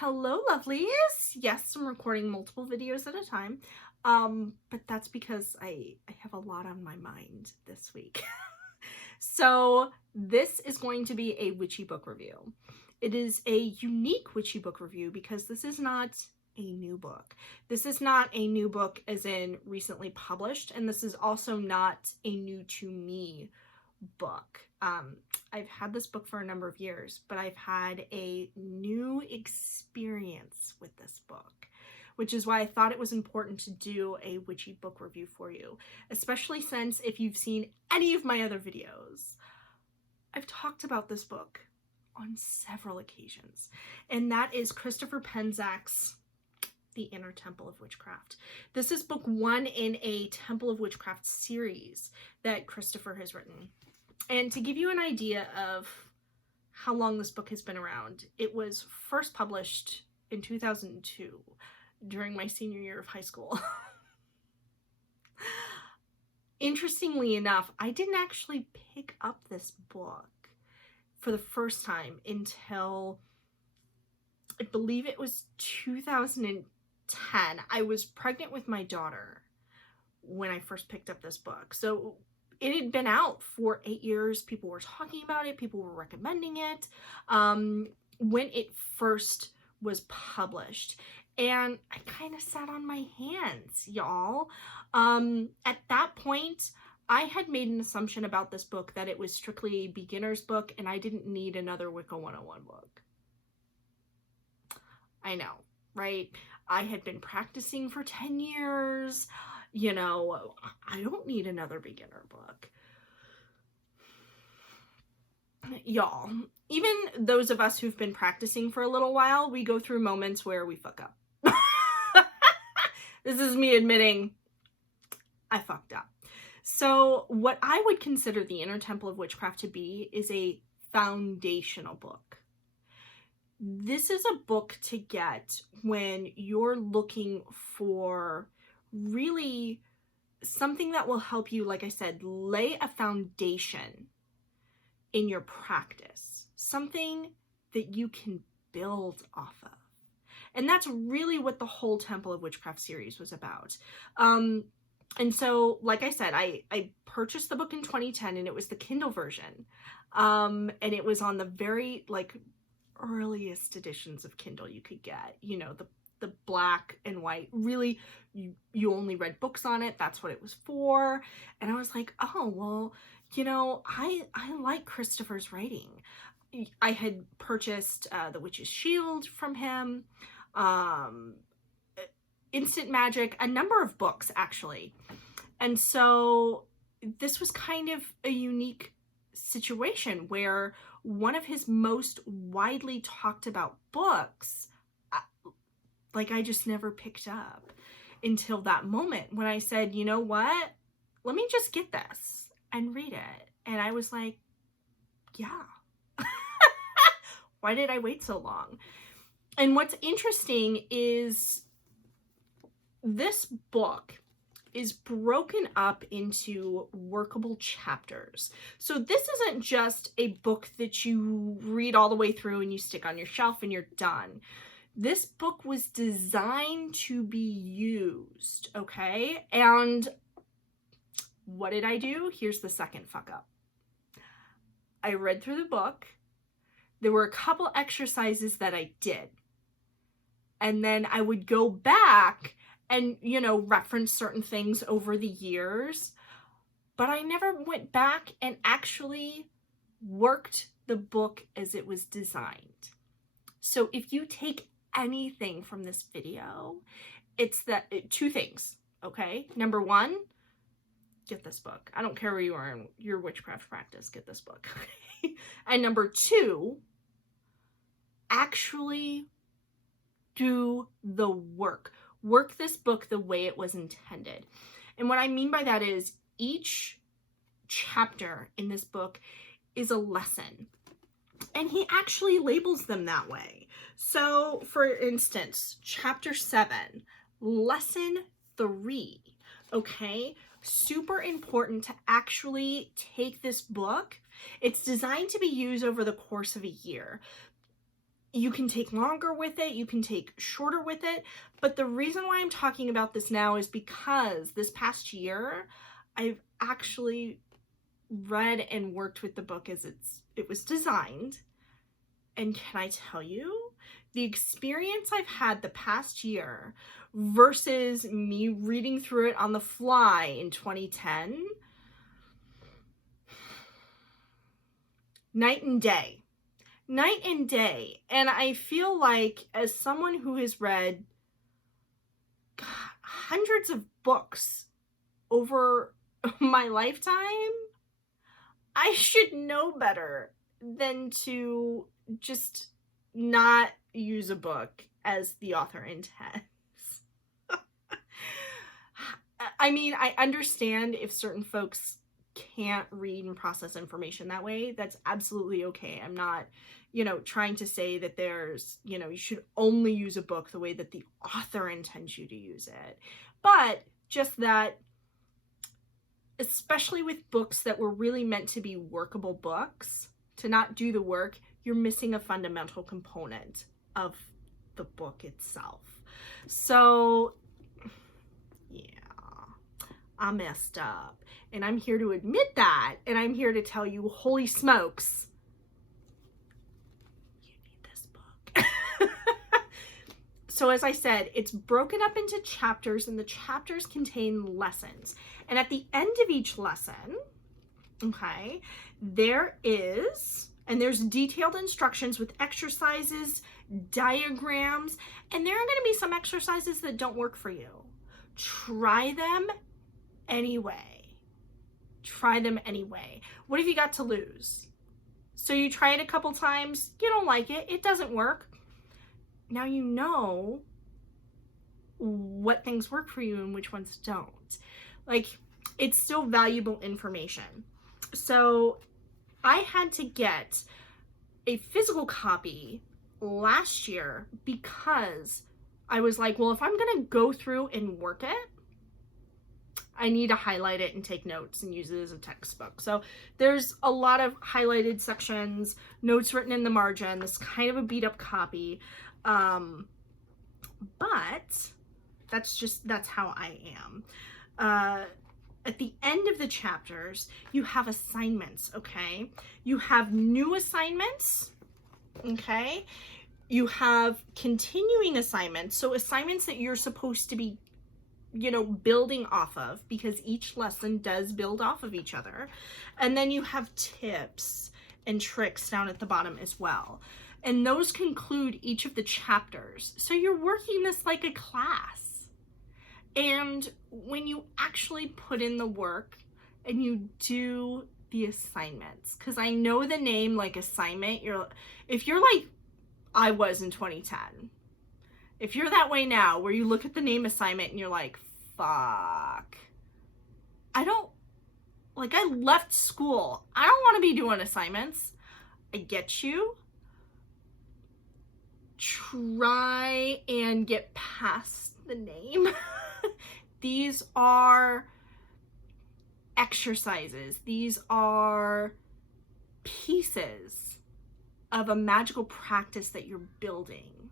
Hello, lovelies. Yes, I'm recording multiple videos at a time, but that's because I have a lot on my mind this week. So this is going to be a witchy book review. It is a unique witchy book review because this is not a new book. This is not a new book as in recently published, and this is also not a new to me book. I've had this book for a number of years, but I've had a new experience with this book, which is why I thought it was important to do a witchy book review for you, especially since if you've seen any of my other videos, I've talked about this book on several occasions, and that is Christopher Penczak's The Inner Temple of Witchcraft. This is book one in a Temple of Witchcraft series that Christopher has written. And to give you an idea of how long this book has been around, it was first published in 2002 during my senior year of high school. Interestingly enough, I didn't actually pick up this book for the first time until I believe it was 2010. I was pregnant with my daughter when I first picked up this book. So it had been out for 8 years. People were talking about it. People were recommending it when it first was published. And I kind of sat on my hands, y'all. At that point, I had made an assumption about this book that it was strictly a beginner's book and I didn't need another Wicca 101 book. I know, right? I had been practicing for 10 years. You know, I don't need another beginner book. Y'all, even those of us who've been practicing for a little while, we go through moments where we fuck up. This is me admitting I fucked up. So what I would consider the Inner Temple of Witchcraft to be is a foundational book. This is a book to get when you're looking for really something that will help you, like I said, lay a foundation in your practice, something that you can build off of. And that's really what the whole Temple of Witchcraft series was about. And so, like I said, I purchased the book in 2010 and it was the Kindle version. And it was on the very earliest editions of Kindle you could get, you know, the black and white. Really, you only read books on it. That's what it was for. And I was like, oh, well, you know, I like Christopher's writing. I had purchased The Witch's Shield from him, Instant Magic, a number of books actually. And so this was kind of a unique situation where one of his most widely talked about books, I just never picked up until that moment when I said, you know what, let me just get this and read it. And I was like, yeah. Why did I wait so long? And what's interesting is this book is broken up into workable chapters. So this isn't just a book that you read all the way through and you stick on your shelf and you're done. This book was designed to be used, okay? And what did I do? Here's the second fuck up. I read through the book. There were a couple exercises that I did. And then I would go back and, you know, reference certain things over the years. But I never went back and actually worked the book as it was designed. So if you take anything from this video, it's that two things, okay? Number one, get this book. I don't care where you are in your witchcraft practice, get this book, okay? And number two, actually do the work. Work this book the way it was intended. And what I mean by that is each chapter in this book is a lesson. And he actually labels them that way. So, for instance, chapter 7, lesson 3, okay? Super important to actually take this book. It's designed to be used over the course of a year. You can take longer with it, you can take shorter with it, but the reason why I'm talking about this now is because this past year, I've actually read and worked with the book as it was designed. And can I tell you, the experience I've had the past year versus me reading through it on the fly in 2010, night and day. Night and day. And I feel like, as someone who has read hundreds of books over my lifetime, I should know better than to just not use a book as the author intends. I mean, I understand if certain folks can't read and process information that way. That's absolutely okay. I'm not, trying to say that there's, you should only use a book the way that the author intends you to use it. But just that, especially with books that were really meant to be workable books, to not do the work, you're missing a fundamental component of the book itself. So, yeah, I messed up. And I'm here to admit that. And I'm here to tell you, holy smokes, you need this book. So as I said, it's broken up into chapters, and the chapters contain lessons. And at the end of each lesson, okay, there's detailed instructions with exercises, diagrams, and there are going to be some exercises that don't work for you. Try them anyway. Try them anyway. What have you got to lose? So you try it a couple times, you don't like it, it doesn't work. Now you know what things work for you and which ones don't. Like, it's still valuable information. So I had to get a physical copy last year because I was like, well, if I'm going to go through and work it, I need to highlight it and take notes and use it as a textbook. So there's a lot of highlighted sections, notes written in the margin, this kind of a beat up copy. But that's how I am. At the end of the chapters, you have assignments, okay? You have new assignments, okay? You have continuing assignments, so assignments that you're supposed to be, building off of, because each lesson does build off of each other. And then you have tips and tricks down at the bottom as well. And those conclude each of the chapters. So you're working this like a class. And when you actually put in the work and you do the assignments, because I know the name, like, assignment, if you're like I was in 2010, if you're that way now, where you look at the name assignment and you're like, fuck, I left school, I don't want to be doing assignments. I get you. Try and get past the name. These are exercises. These are pieces of a magical practice that you're building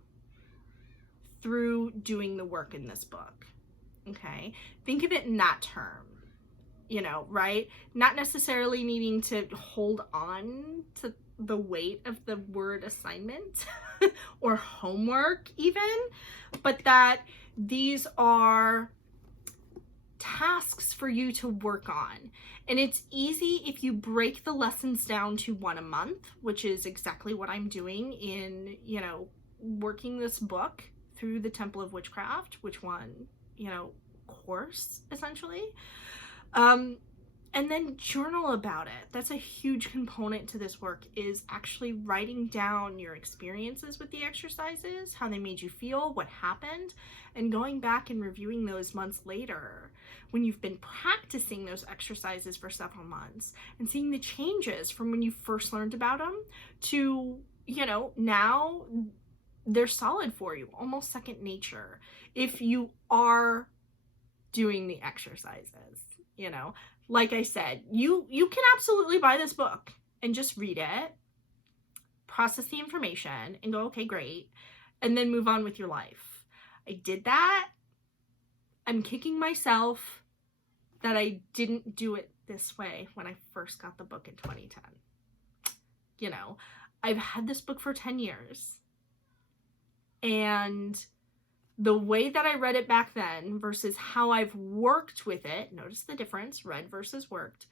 through doing the work in this book. Okay? Think of it in that term, right? Not necessarily needing to hold on to the weight of the word assignment or homework even, but that these are tasks for you to work on. And it's easy if you break the lessons down to one a month, which is exactly what I'm doing in, working this book through the Temple of Witchcraft, which one, course, essentially. And then journal about it. That's a huge component to this work, is actually writing down your experiences with the exercises, how they made you feel, what happened, and going back and reviewing those months later when you've been practicing those exercises for several months and seeing the changes from when you first learned about them to, now they're solid for you, almost second nature, if you are doing the exercises, Like I said, you can absolutely buy this book and just read it, process the information and go, okay, great, and then move on with your life. I did that. I'm kicking myself that I didn't do it this way when I first got the book in 2010. You know, I've had this book for 10 years. And the way that I read it back then versus how I've worked with it, notice the difference, read versus worked.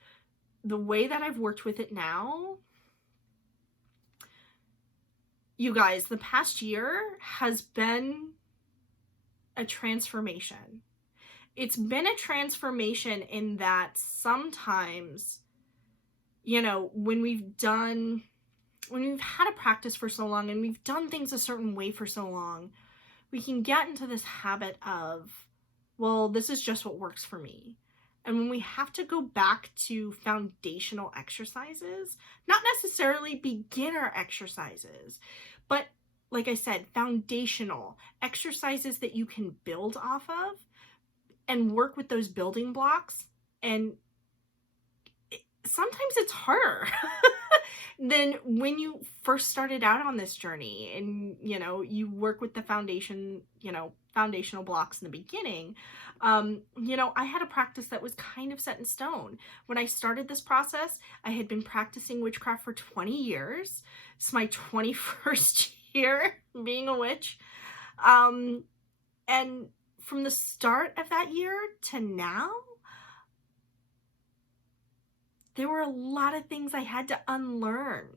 The way that I've worked with it now, you guys, the past year has been a transformation. It's been a transformation in that sometimes, you know, when we've had a practice for so long and we've done things a certain way for so long, we can get into this habit of, well, this is just what works for me. And when we have to go back to foundational exercises, not necessarily beginner exercises, but like I said, foundational exercises that you can build off of and work with those building blocks. And sometimes it's harder than when you first started out on this journey and, you know, you work with the foundation, you know, foundational blocks in the beginning. You know, I had a practice that was kind of set in stone. When I started this process, I had been practicing witchcraft for 20 years. It's my 21st year being a witch. And from the start of that year to now, there were a lot of things I had to unlearn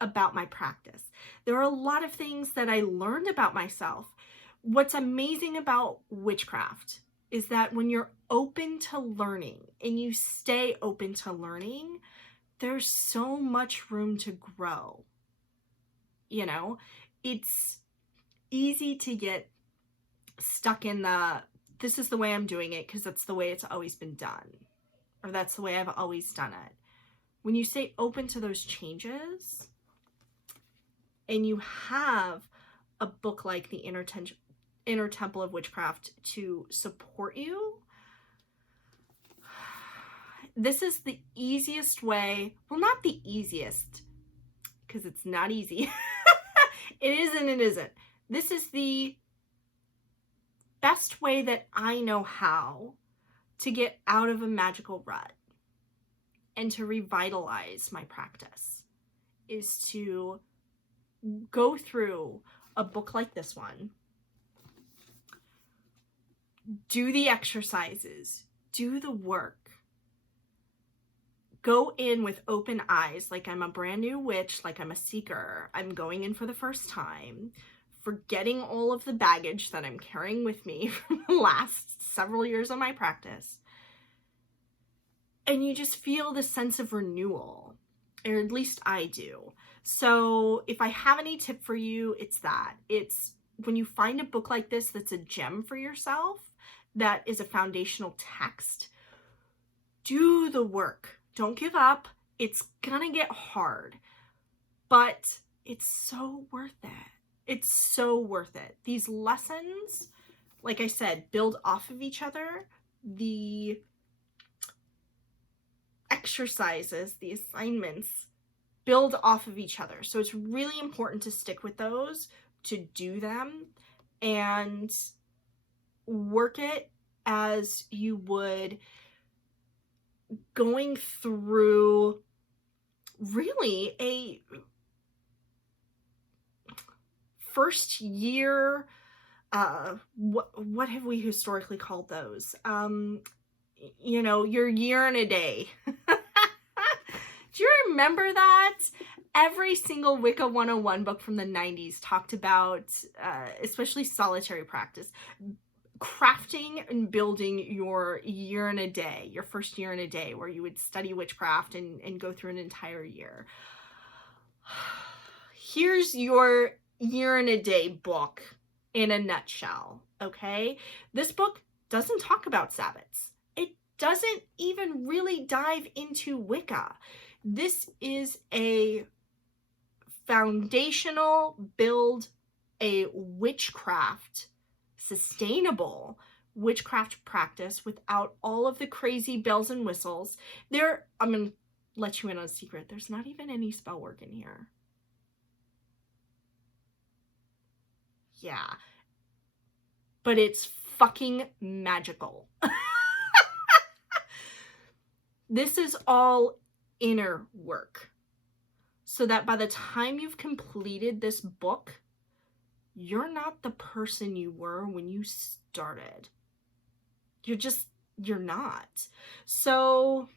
about my practice. There were a lot of things that I learned about myself. What's amazing about witchcraft is that when you're open to learning and you stay open to learning, there's so much room to grow. You know, it's easy to get stuck in this is the way I'm doing it because that's the way it's always been done. Or that's the way I've always done it. When you stay open to those changes and you have a book like the Inner Temple of Witchcraft to support you, this is the easiest way. Well, not the easiest, because it's not easy. It is and it isn't. This is the best way that I know how to get out of a magical rut and to revitalize my practice, is to go through a book like this one, do the exercises, do the work, go in with open eyes, like I'm a brand new witch, like I'm a seeker, I'm going in for the first time, forgetting all of the baggage that I'm carrying with me from the last several years of my practice. And you just feel this sense of renewal, or at least I do. So if I have any tip for you, it's that. It's when you find a book like this that's a gem for yourself, that is a foundational text, do the work. Don't give up. It's gonna get hard, but it's so worth it. It's so worth it. These lessons, like I said, build off of each other. The exercises, the assignments build off of each other. So it's really important to stick with those, to do them, and work it as you would going through really a first year, what have we historically called those? You know, your year and a day. Do you remember that? Every single Wicca 101 book from the 90s talked about, especially solitary practice, crafting and building your year and a day, your first year and a day, where you would study witchcraft and go through an entire year. Here's your year and a day book in a nutshell, okay? This book doesn't talk about Sabbats. It doesn't even really dive into Wicca. This is a foundational build, a witchcraft, sustainable witchcraft practice without all of the crazy bells and whistles. I'm going to let you in on a secret. There's not even any spell work in here. Yeah. But it's fucking magical. This is all inner work. So that by the time you've completed this book, you're not the person you were when you started. You're not. So,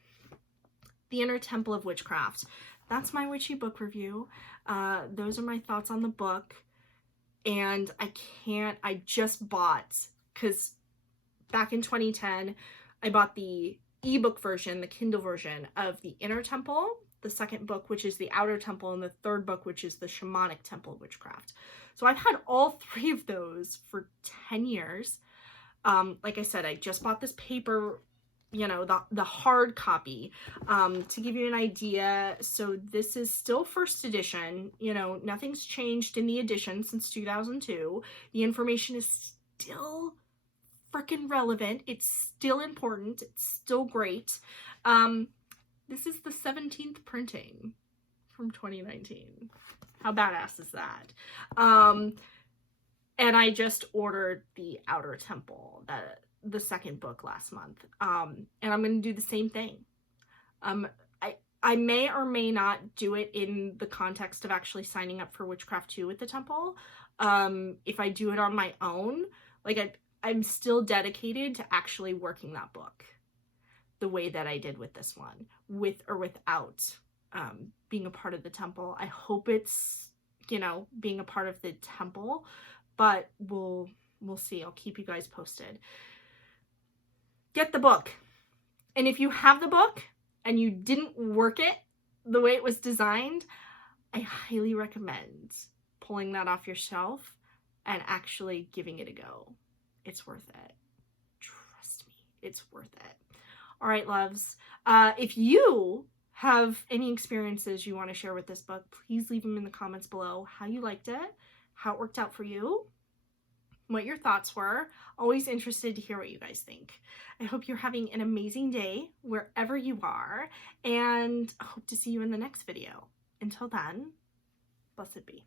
the Inner Temple of Witchcraft. That's my Witchy Book review. Those are my thoughts on the book. And I just bought, because back in 2010, I bought the ebook version, the Kindle version of the Inner Temple, the second book, which is the Outer Temple, and the third book, which is the Shamanic Temple of Witchcraft. So I've had all three of those for 10 years. Like I said, I just bought this paper, you know, the hard copy, to give you an idea. So this is still first edition, you know, nothing's changed in the edition since 2002. The information is still freaking relevant. It's still important. It's still great. This is the 17th printing from 2019. How badass is that? And I just ordered the Outer Temple, the second book last month. And I'm going to do the same thing. I may or may not do it in the context of actually signing up for Witchcraft 2 at the Temple. If I do it on my own, like I'm still dedicated to actually working that book the way that I did with this one, with or without being a part of the Temple. I hope it's, you know, being a part of the Temple, but we'll see. I'll keep you guys posted. Get the book. And if you have the book and you didn't work it the way it was designed, I highly recommend pulling that off your shelf and actually giving it a go. It's worth it. Trust me, it's worth it. All right, loves. If you have any experiences you want to share with this book, please leave them in the comments below. How you liked it, how it worked out for you, what your thoughts were. Always interested to hear what you guys think. I hope you're having an amazing day wherever you are, and I hope to see you in the next video. Until then, blessed be.